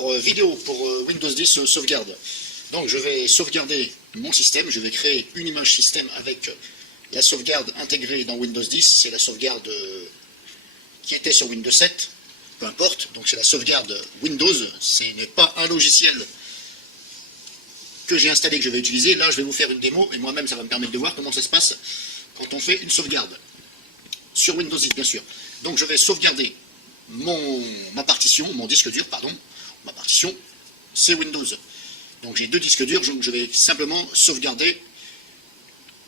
Alors, vidéo pour Windows 10 sauvegarde. Donc je vais sauvegarder mon système, je vais créer une image système avec la sauvegarde intégrée dans Windows 10, c'est la sauvegarde qui était sur Windows 7, peu importe, donc c'est la sauvegarde Windows, ce n'est pas un logiciel que j'ai installé que je vais utiliser. Là je vais vous faire une démo et moi-même ça va me permettre de voir comment ça se passe quand on fait une sauvegarde sur Windows 10 bien sûr. Donc je vais sauvegarder ma partition, mon disque dur, pardon, ma partition c'est Windows. Donc j'ai deux disques durs, donc je vais simplement sauvegarder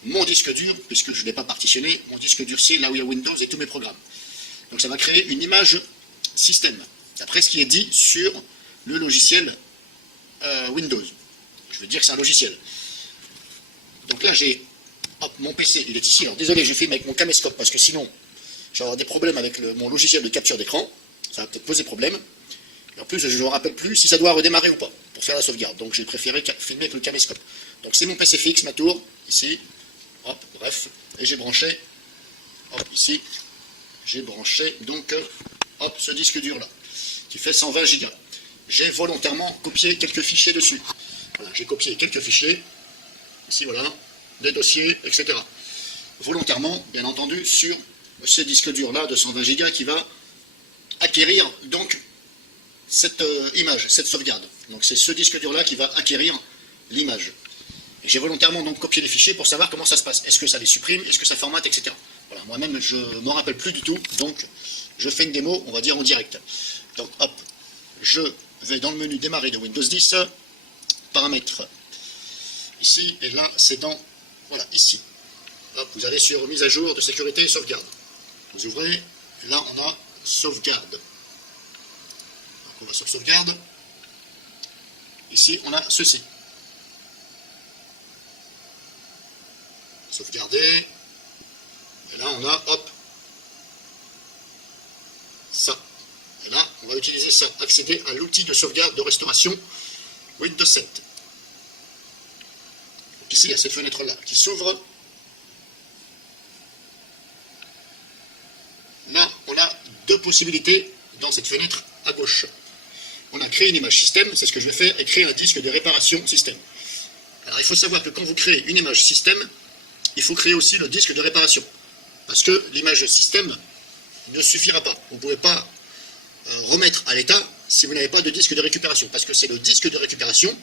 mon disque dur, puisque je ne l'ai pas partitionné, mon disque dur c'est là où il y a Windows et tous mes programmes. Donc ça va créer une image système, d'après ce qui est dit sur le logiciel Windows. Je veux dire que c'est un logiciel. Donc là j'ai, mon PC, il est ici, alors désolé j'ai filmé avec mon caméscope, parce que sinon je vais avoir des problèmes avec mon logiciel de capture d'écran, ça va peut-être poser problème. Et en plus, je ne me rappelle plus si ça doit redémarrer ou pas pour faire la sauvegarde. Donc j'ai préféré filmer avec le caméscope. Donc c'est mon PC fixe, ma tour, ici. Hop, bref. Et j'ai branché, hop, ici. J'ai branché, donc, hop, ce disque dur là, qui fait 120 Go. J'ai volontairement copié quelques fichiers dessus. Voilà, j'ai copié quelques fichiers. Ici, voilà, des dossiers, etc. Volontairement, bien entendu, sur ce disque dur là de 120 Go qui va acquérir, donc, cette image, cette sauvegarde. Donc c'est ce disque dur là qui va acquérir l'image. Et j'ai volontairement donc copié les fichiers pour savoir comment ça se passe. Est-ce que ça les supprime, est-ce que ça formate, etc. Voilà, moi-même je ne m'en rappelle plus du tout, donc je fais une démo, on va dire en direct. Donc hop, je vais dans le menu démarrer de Windows 10, paramètres, ici, et là c'est dans, voilà, ici. Hop, vous allez sur mise à jour de sécurité et sauvegarde. Vous ouvrez, là on a sauvegarde. On va sur sauvegarde. Ici, on a ceci. Sauvegarder. Et là, on a, hop, ça. Et là, on va utiliser ça. Accéder à l'outil de sauvegarde de restauration Windows 7. Donc ici, il y a cette fenêtre-là qui s'ouvre. Là, on a deux possibilités dans cette fenêtre à gauche. On a créé une image système, c'est ce que je vais faire, et créer un disque de réparation système. Alors il faut savoir que quand vous créez une image système, il faut créer aussi le disque de réparation. Parce que l'image système ne suffira pas. Vous ne pouvez pas remettre à l'état si vous n'avez pas de disque de récupération. Parce que c'est le disque de récupération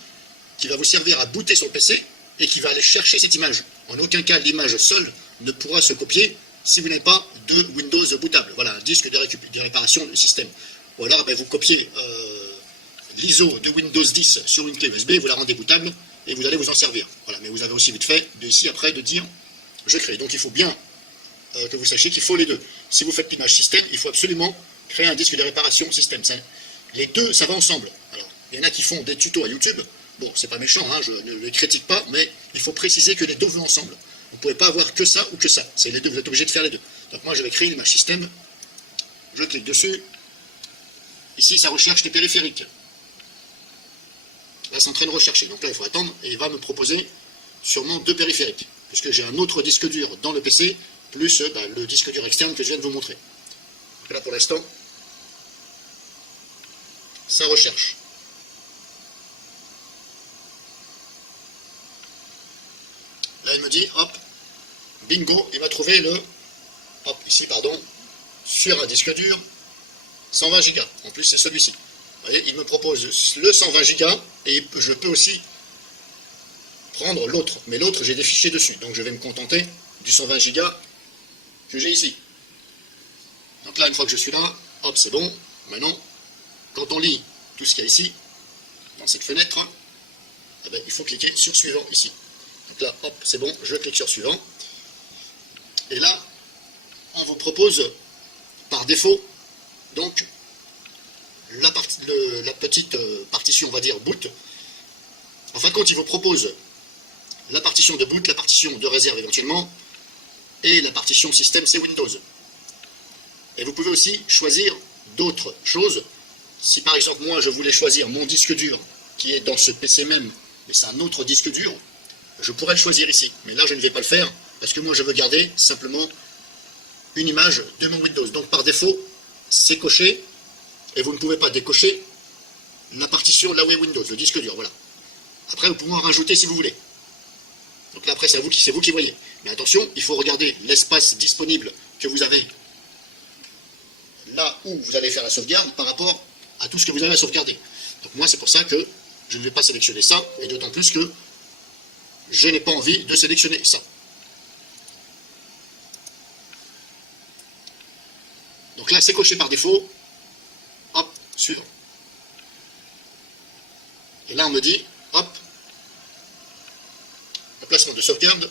qui va vous servir à booter son PC et qui va aller chercher cette image. En aucun cas l'image seule ne pourra se copier si vous n'avez pas de Windows bootable. Voilà, un disque de réparation du système. Ou alors vous copiez l'ISO de Windows 10 sur une clé USB, vous la rendez bootable et vous allez vous en servir. Voilà, mais vous avez aussi vite fait ici après de dire je crée. Donc il faut bien que vous sachiez qu'il faut les deux. Si vous faites l'image système, il faut absolument créer un disque de réparation système. Les deux, ça va ensemble. Alors, il y en a qui font des tutos à YouTube. Bon, c'est pas méchant, hein, je ne les critique pas, mais il faut préciser que les deux vont ensemble. Vous ne pouvez pas avoir que ça ou que ça. C'est les deux, vous êtes obligé de faire les deux. Donc moi je vais créer une image système. Je clique dessus. Ici, ça recherche les périphériques. Là, c'est en train de rechercher. Donc là, il faut attendre et il va me proposer sûrement deux périphériques. Puisque j'ai un autre disque dur dans le PC, plus le disque dur externe que je viens de vous montrer. Donc là, pour l'instant, ça recherche. Là, il me dit, hop, bingo, il m'a trouvé le, hop, ici, pardon, sur un disque dur, 120 Go. En plus, c'est celui-ci. Vous voyez, il me propose le 120 Go et je peux aussi prendre l'autre. Mais l'autre, j'ai des fichiers dessus. Donc, je vais me contenter du 120 Go que j'ai ici. Donc là, une fois que je suis là, hop, c'est bon. Maintenant, quand on lit tout ce qu'il y a ici, dans cette fenêtre, il faut cliquer sur suivant ici. Donc là, hop, c'est bon, je clique sur suivant. Et là, on vous propose par défaut donc la petite partition, on va dire, boot. En fin de compte, il vous propose la partition de boot, la partition de réserve éventuellement, et la partition système, c'est Windows. Et vous pouvez aussi choisir d'autres choses. Si par exemple, moi, je voulais choisir mon disque dur, qui est dans ce PC même, mais c'est un autre disque dur, je pourrais le choisir ici. Mais là, je ne vais pas le faire, parce que moi, je veux garder simplement une image de mon Windows. Donc, par défaut, c'est coché, et vous ne pouvez pas décocher la partition là où est Windows, le disque dur, voilà. Après, vous pouvez en rajouter si vous voulez. Donc là, après, c'est vous qui voyez. Mais attention, il faut regarder l'espace disponible que vous avez là où vous allez faire la sauvegarde par rapport à tout ce que vous avez à sauvegarder. Donc moi, c'est pour ça que je ne vais pas sélectionner ça, et d'autant plus que je n'ai pas envie de sélectionner ça. Donc là, c'est coché par défaut. Hop, suivant. Et là, on me dit, hop, emplacement de sauvegarde,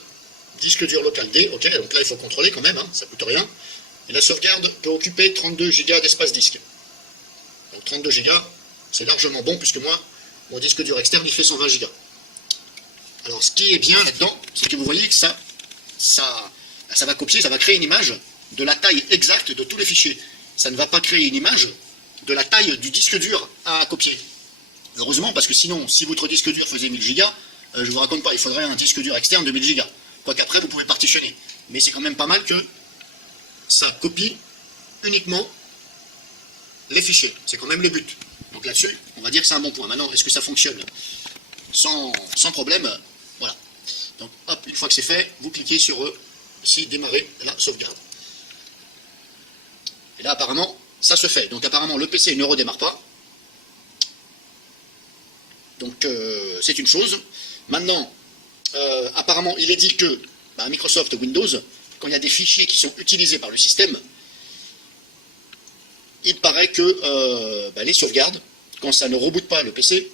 disque dur local D, ok, donc là, il faut contrôler quand même, hein, ça ne coûte rien. Et la sauvegarde peut occuper 32 Go d'espace disque. Donc 32 Go, c'est largement bon, puisque moi, mon disque dur externe, il fait 120 Go. Alors, ce qui est bien là-dedans, c'est que vous voyez que ça va copier, ça va créer une image de la taille exacte de tous les fichiers. Ça ne va pas créer une image de la taille du disque dur à copier. Heureusement, parce que sinon, si votre disque dur faisait 1000 Go, je ne vous raconte pas, il faudrait un disque dur externe de 1000 Go. Quoique après, vous pouvez partitionner. Mais c'est quand même pas mal que ça copie uniquement les fichiers. C'est quand même le but. Donc là-dessus, on va dire que c'est un bon point. Maintenant, est-ce que ça fonctionne sans problème? Voilà. Donc, hop, une fois que c'est fait, vous cliquez sur ici, démarrer la sauvegarde. Et là, apparemment, ça se fait. Donc, apparemment, le PC ne redémarre pas. Donc, c'est une chose. Maintenant, apparemment, il est dit que Microsoft Windows, quand il y a des fichiers qui sont utilisés par le système, il paraît que les sauvegardes, quand ça ne reboote pas le PC,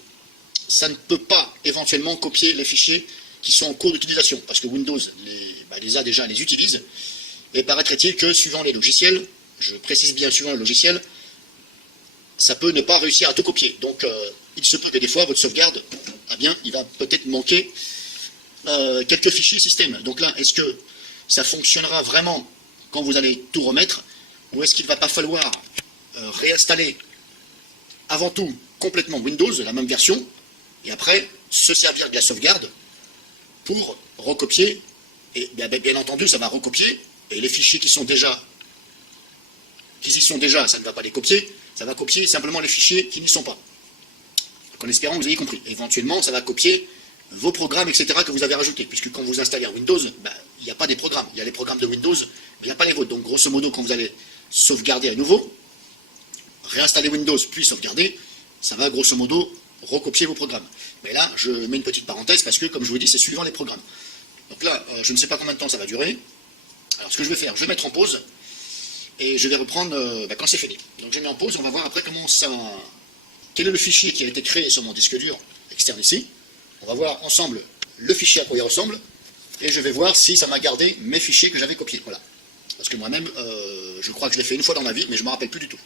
ça ne peut pas éventuellement copier les fichiers qui sont en cours d'utilisation, parce que Windows les utilise, et paraîtrait-il que suivant les logiciels, je précise bien suivant le logiciel, ça peut ne pas réussir à tout copier. Donc il se peut que des fois votre sauvegarde, il va peut-être manquer quelques fichiers système. Donc là, est-ce que ça fonctionnera vraiment quand vous allez tout remettre, ou est-ce qu'il ne va pas falloir réinstaller avant tout complètement Windows, la même version, et après se servir de la sauvegarde pour recopier, et bien entendu ça va recopier, et les fichiers qui y sont déjà, ça ne va pas les copier, ça va copier simplement les fichiers qui n'y sont pas. Donc en espérant que vous ayez compris. Éventuellement ça va copier vos programmes, etc. que vous avez rajoutés, puisque quand vous installez un Windows, il n'y a pas des programmes, il y a les programmes de Windows, mais il n'y a pas les vôtres. Donc grosso modo, quand vous allez sauvegarder à nouveau, réinstaller Windows puis sauvegarder, ça va grosso modo recopier vos programmes. Mais là, je mets une petite parenthèse parce que, comme je vous dis, c'est suivant les programmes. Donc là, je ne sais pas combien de temps ça va durer. Alors ce que je vais faire, je vais mettre en pause et je vais reprendre quand c'est fini. Donc je mets en pause, on va voir après comment ça... Quel est le fichier qui a été créé sur mon disque dur externe ici. On va voir ensemble le fichier à quoi il ressemble et je vais voir si ça m'a gardé mes fichiers que j'avais copiés. Voilà. Parce que moi-même, je crois que je l'ai fait une fois dans ma vie, mais je ne me rappelle plus du tout.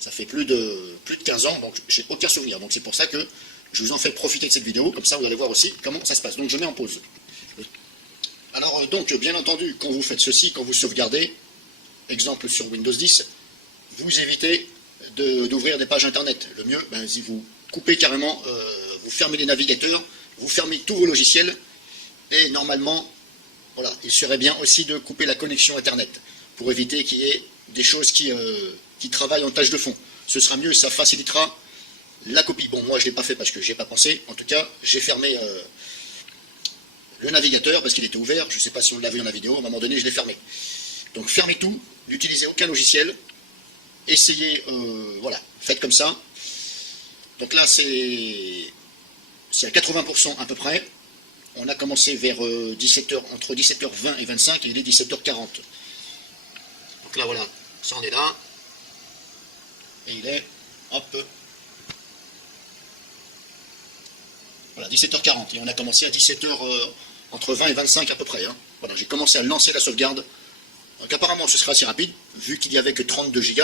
Ça fait plus de 15 ans, donc j'ai aucun souvenir. Donc c'est pour ça que je vous en fais profiter de cette vidéo, comme ça vous allez voir aussi comment ça se passe. Donc je mets en pause. Alors donc, bien entendu, quand vous faites ceci, quand vous sauvegardez, exemple sur Windows 10, vous évitez d'ouvrir des pages internet. Le mieux, si vous coupez carrément, vous fermez les navigateurs, vous fermez tous vos logiciels, et normalement, voilà, il serait bien aussi de couper la connexion internet, pour éviter qu'il y ait des choses qui travaillent en tâche de fond. Ce sera mieux, ça facilitera la copie. Bon, moi je ne l'ai pas fait parce que je n'y ai pas pensé. En tout cas, j'ai fermé le navigateur parce qu'il était ouvert. Je ne sais pas si on l'a vu dans la vidéo. À un moment donné, je l'ai fermé. Donc fermez tout, n'utilisez aucun logiciel. Essayez, voilà, faites comme ça. Donc là, c'est à 80% à peu près. On a commencé vers 17h, entre 17h20 et 25, et il est 17h40. Donc là, voilà, ça on est là. Et il est, hop, voilà, 17h40. Et on a commencé à 17h, entre 20 et 25 à peu près. Hein. Voilà, j'ai commencé à lancer la sauvegarde. Donc apparemment, ce sera assez rapide, vu qu'il n'y avait que 32 Go.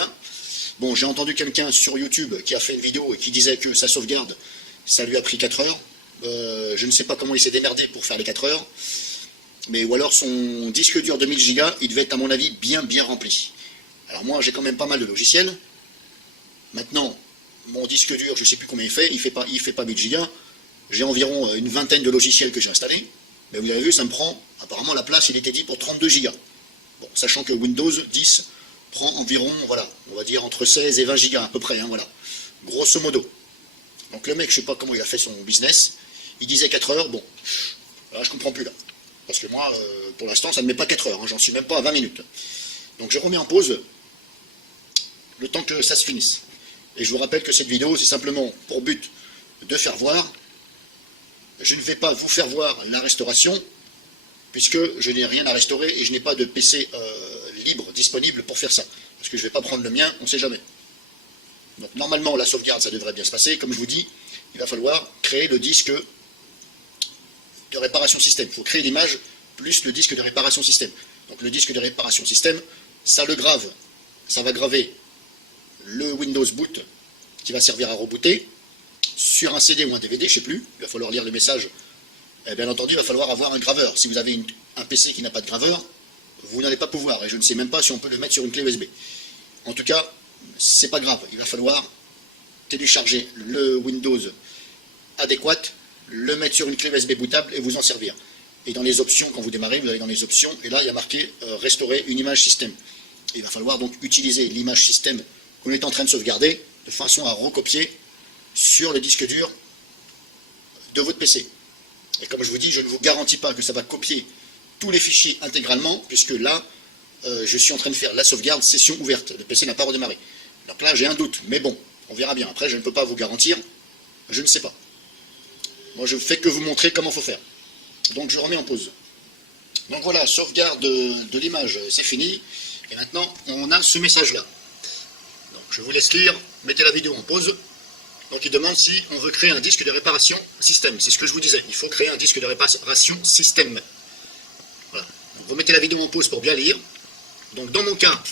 Bon, j'ai entendu quelqu'un sur YouTube qui a fait une vidéo et qui disait que sa sauvegarde, ça lui a pris 4 heures. Je ne sais pas comment il s'est démerdé pour faire les 4 heures. Mais ou alors son disque dur de 1000 Go, il devait être à mon avis bien rempli. Alors moi, j'ai quand même pas mal de logiciels. Maintenant, mon disque dur, je ne sais plus combien il fait pas 1000 Go. J'ai environ une vingtaine de logiciels que j'ai installés. Mais vous avez vu, ça me prend, apparemment la place, il était dit pour 32 Go. Bon, sachant que Windows 10 prend environ, voilà, on va dire entre 16 et 20 Go à peu près, hein, voilà, grosso modo. Donc le mec, je sais pas comment il a fait son business, il disait 4 heures, bon, là je comprends plus là. Parce que moi, pour l'instant, ça ne met pas 4 heures, hein, j'en suis même pas à 20 minutes. Donc je remets en pause le temps que ça se finisse. Et je vous rappelle que cette vidéo, c'est simplement pour but de faire voir. Je ne vais pas vous faire voir la restauration, puisque je n'ai rien à restaurer et je n'ai pas de PC libre, disponible pour faire ça. Parce que je ne vais pas prendre le mien, on ne sait jamais. Donc normalement, la sauvegarde, ça devrait bien se passer. Comme je vous dis, il va falloir créer le disque de réparation système. Il faut créer l'image plus le disque de réparation système. Donc le disque de réparation système, ça le grave. Ça va graver le Windows Boot qui va servir à rebooter sur un CD ou un DVD, je ne sais plus. Il va falloir lire les messages. Et bien entendu, il va falloir avoir un graveur. Si vous avez un PC qui n'a pas de graveur, vous n'allez pas pouvoir. Et je ne sais même pas si on peut le mettre sur une clé USB. En tout cas, c'est pas grave. Il va falloir télécharger le Windows adéquat, le mettre sur une clé USB bootable et vous en servir. Et dans les options, quand vous démarrez, vous allez dans les options, et là, il y a marqué restaurer une image système. Et il va falloir donc utiliser l'image système qu'on est en train de sauvegarder de façon à recopier sur le disque dur de votre PC. Et comme je vous dis, je ne vous garantis pas que ça va copier tous les fichiers intégralement, puisque là, je suis en train de faire la sauvegarde session ouverte. Le PC n'a pas redémarré. Donc là, j'ai un doute, mais bon, on verra bien. Après, je ne peux pas vous garantir, je ne sais pas. Moi, je ne fais que vous montrer comment il faut faire. Donc, je remets en pause. Donc voilà, sauvegarde de l'image, c'est fini. Et maintenant, on a ce message-là. Donc, je vous laisse lire, mettez la vidéo en pause. Donc, il demande si on veut créer un disque de réparation système. C'est ce que je vous disais, il faut créer un disque de réparation système. Voilà. Donc, vous mettez la vidéo en pause pour bien lire. Donc, dans mon cas,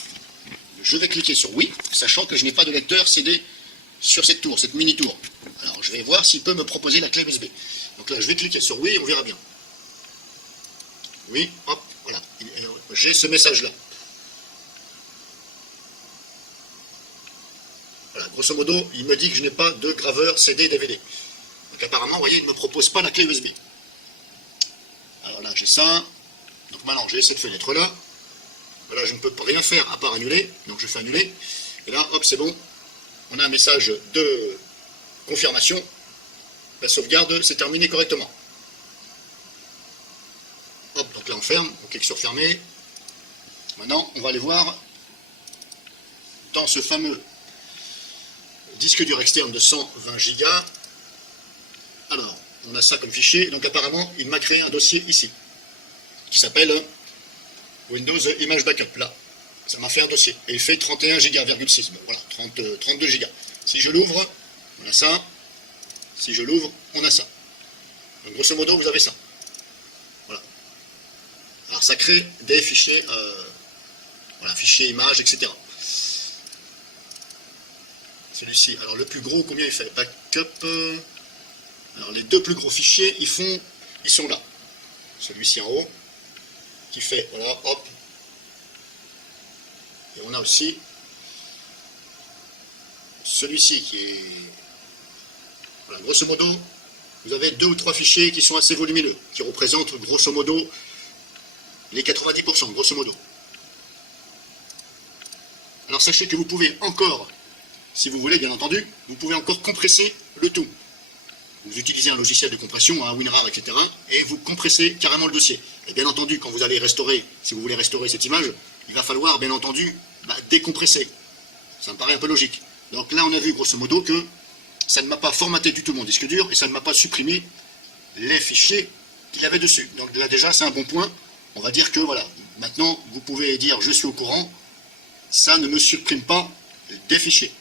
je vais cliquer sur oui, sachant que je n'ai pas de lecteur CD sur cette tour, cette mini-tour. Alors, je vais voir s'il peut me proposer la clé USB. Donc là, je vais cliquer sur oui et on verra bien. Oui, hop, voilà. J'ai ce message-là. Voilà, grosso modo, il me dit que je n'ai pas de graveur CD DVD. Donc apparemment, vous voyez, il ne me propose pas la clé USB. Alors là, j'ai ça. Donc maintenant, j'ai cette fenêtre-là. Voilà, je ne peux rien faire à part annuler. Donc je fais annuler. Et là, hop, c'est bon. On a un message de confirmation. La sauvegarde s'est terminée correctement. Hop, donc là on ferme, on clique sur fermer. Maintenant, on va aller voir dans ce fameux disque dur externe de 120 Go. Alors, on a ça comme fichier. Donc apparemment, il m'a créé un dossier ici, qui s'appelle Windows Image Backup. Là, ça m'a fait un dossier. Et il fait 31 Go,6. Bon, voilà, 32 Go. Si je l'ouvre, on a ça. Si je l'ouvre, on a ça. Donc grosso modo, vous avez ça. Voilà. Alors ça crée des fichiers, voilà, fichiers images, etc. Celui-ci, alors le plus gros, combien il fait? Backup. Alors les deux plus gros fichiers, ils sont là. Celui-ci en haut, qui fait, voilà, hop. Et on a aussi celui-ci qui est... Voilà, grosso modo, vous avez 2 ou 3 fichiers qui sont assez volumineux, qui représentent grosso modo les 90%, grosso modo. Alors sachez que vous pouvez encore, si vous voulez bien entendu, vous pouvez encore compresser le tout. Vous utilisez un logiciel de compression, un WinRAR, etc. et vous compressez carrément le dossier. Et bien entendu, quand vous allez restaurer, si vous voulez restaurer cette image, il va falloir bien entendu décompresser. Ça me paraît un peu logique. Donc là, on a vu grosso modo que ça ne m'a pas formaté du tout mon disque dur et ça ne m'a pas supprimé les fichiers qu'il avait dessus. Donc là déjà, c'est un bon point. On va dire que voilà, maintenant, vous pouvez dire je suis au courant, ça ne me supprime pas des fichiers.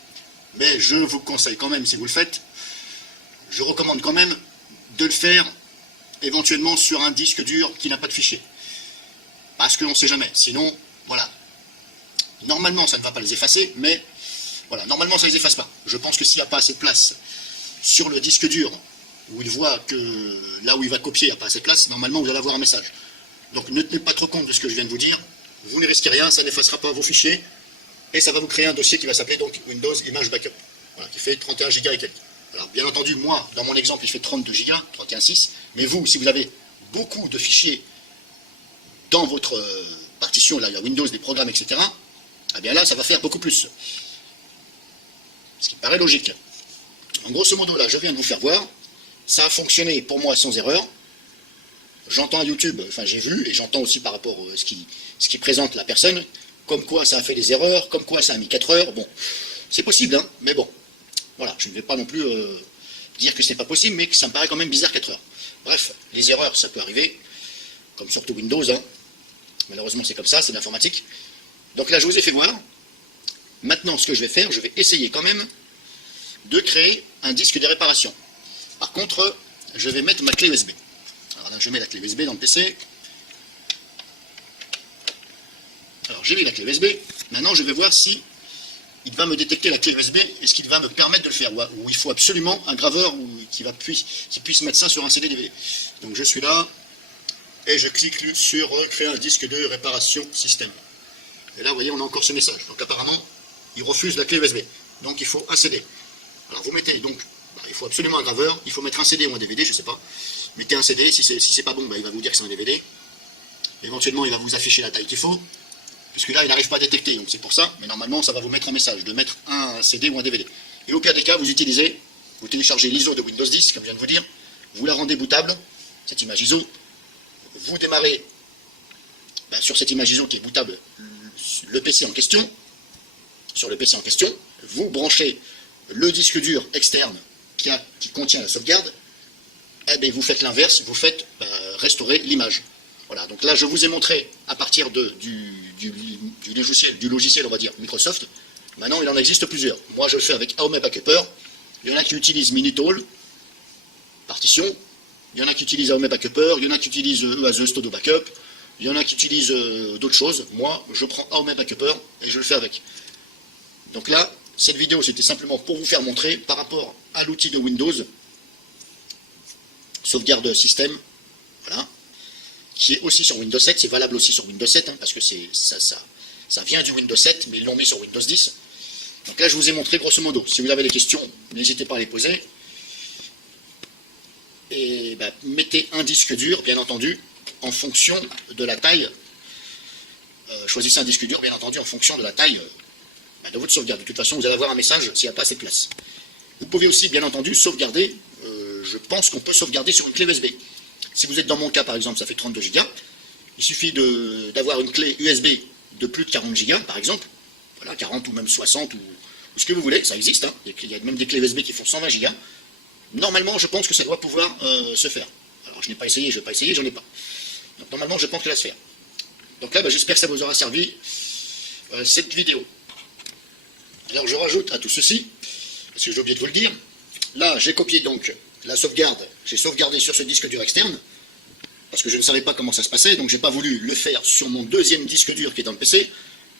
Mais je vous conseille quand même, si vous le faites, je recommande quand même de le faire éventuellement sur un disque dur qui n'a pas de fichier. Parce que l'on ne sait jamais. Sinon, voilà. Normalement, ça ne va pas les effacer, mais voilà, normalement, ça ne les efface pas. Je pense que s'il n'y a pas assez de place sur le disque dur, où il voit que là où il va copier, il n'y a pas assez de place, normalement, vous allez avoir un message. Donc, ne tenez pas trop compte de ce que je viens de vous dire. Vous ne risquez rien, ça n'effacera pas vos fichiers. Et ça va vous créer un dossier qui va s'appeler donc Windows Image Backup. Voilà, qui fait 31 Go et quelques. Alors, bien entendu, moi, dans mon exemple, il fait 32 Go, 31,6. Mais vous, si vous avez beaucoup de fichiers dans votre partition, là, il y a Windows, des programmes, etc., eh bien là, ça va faire beaucoup plus. Ce qui me paraît logique. En grosso modo, là, je viens de vous faire voir. Ça a fonctionné pour moi sans erreur. J'entends à YouTube, enfin j'ai vu, et j'entends aussi par rapport à ce qui présente la personne, comme quoi ça a fait des erreurs, comme quoi ça a mis 4 heures. Bon, c'est possible, hein, mais bon. Voilà, je ne vais pas non plus dire que ce n'est pas possible, mais que ça me paraît quand même bizarre 4 heures. Bref, les erreurs, ça peut arriver, comme surtout Windows, hein. Malheureusement c'est comme ça, c'est de l'informatique. Donc là, je vous ai fait voir. Maintenant, ce que je vais faire, je vais essayer quand même de créer un disque de réparation. Par contre, je vais mettre ma clé USB. Alors là, je mets la clé USB dans le PC. Alors, j'ai mis la clé USB. Maintenant, je vais voir si il va me détecter la clé USB et ce qu'il va me permettre de le faire. Ou il faut absolument un graveur qui puisse mettre ça sur un CD DVD. Donc, je suis là et je clique sur créer un disque de réparation système. Et là, vous voyez, on a encore ce message. Donc, apparemment, il refuse la clé USB. Donc, il faut un CD. Alors, vous mettez donc, il faut absolument un graveur. Il faut mettre un CD ou un DVD, je ne sais pas. Mettez un CD. Si c'est pas bon, il va vous dire que c'est un DVD. Éventuellement, il va vous afficher la taille qu'il faut. Puisque là, il n'arrive pas à détecter. Donc, c'est pour ça. Mais normalement, ça va vous mettre un message de mettre un CD ou un DVD. Et au pire des cas, vous téléchargez l'ISO de Windows 10, comme je viens de vous dire. Vous la rendez bootable, cette image ISO. Vous démarrez sur cette image ISO qui est bootable le PC en question. Sur le PC en question, vous branchez le disque dur externe qui contient la sauvegarde, et bien vous faites l'inverse, vous faites restaurer l'image. Voilà, donc là je vous ai montré à partir du logiciel, on va dire, Microsoft. Maintenant il en existe plusieurs. Moi je le fais avec AOME Backuper. Il y en a qui utilisent Minitol, partition. Il y en a qui utilisent AOME Backuper, il y en a qui utilisent EASE Stodo Backup, il y en a qui utilisent d'autres choses. Moi je prends AOME Backuper et je le fais avec. Donc là, cette vidéo, c'était simplement pour vous faire montrer par rapport à l'outil de Windows, sauvegarde système, voilà, qui est aussi sur Windows 7, c'est valable aussi sur Windows 7, hein, parce que ça vient du Windows 7, mais ils l'ont mis sur Windows 10. Donc là, je vous ai montré grosso modo. Si vous avez des questions, n'hésitez pas à les poser. Et mettez un disque dur, bien entendu, en fonction de la taille. Choisissez un disque dur, bien entendu, en fonction de la taille de votre sauvegarde. De toute façon, vous allez avoir un message s'il n'y a pas assez de place. Vous pouvez aussi, bien entendu, sauvegarder. Je pense qu'on peut sauvegarder sur une clé USB. Si vous êtes dans mon cas, par exemple, ça fait 32 Go. Il suffit d'avoir une clé USB de plus de 40 Go, par exemple. Voilà, 40 ou même 60 ou ce que vous voulez, ça existe. Hein. Il y a même des clés USB qui font 120 Go. Normalement, je pense que ça doit pouvoir se faire. Alors, je n'ai pas essayé, je ne vais pas essayer, j'en ai pas. Donc, normalement, je pense que ça va se faire. Donc là, j'espère que ça vous aura servi cette vidéo. Alors je rajoute à tout ceci, parce que j'ai oublié de vous le dire, là j'ai copié donc la sauvegarde, j'ai sauvegardé sur ce disque dur externe, parce que je ne savais pas comment ça se passait, donc j'ai pas voulu le faire sur mon deuxième disque dur qui est dans le PC,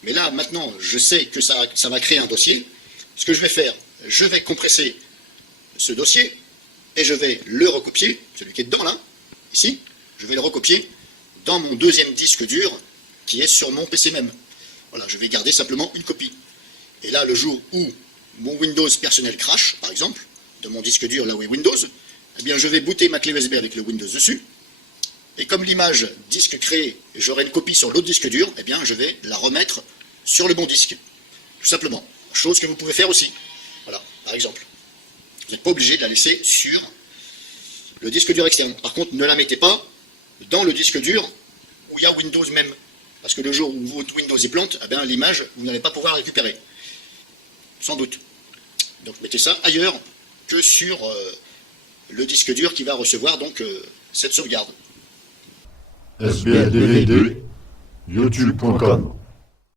mais là maintenant je sais que ça va créer un dossier. Ce que je vais faire, je vais compresser ce dossier, et je vais le recopier, celui qui est dedans là, ici, je vais le recopier dans mon deuxième disque dur qui est sur mon PC même. Voilà, je vais garder simplement une copie. Et là, le jour où mon Windows personnel crash, par exemple, de mon disque dur là où est Windows, eh bien je vais booter ma clé USB avec le Windows dessus. Et comme l'image disque créée, j'aurai une copie sur l'autre disque dur, eh bien je vais la remettre sur le bon disque. Tout simplement. Chose que vous pouvez faire aussi. Voilà, par exemple. Vous n'êtes pas obligé de la laisser sur le disque dur externe. Par contre, ne la mettez pas dans le disque dur où il y a Windows même. Parce que le jour où votre Windows est plante, eh bien l'image, vous n'allez pas pouvoir la récupérer. Sans doute. Donc mettez ça ailleurs que sur le disque dur qui va recevoir donc cette sauvegarde. SBLDVD, youtube.com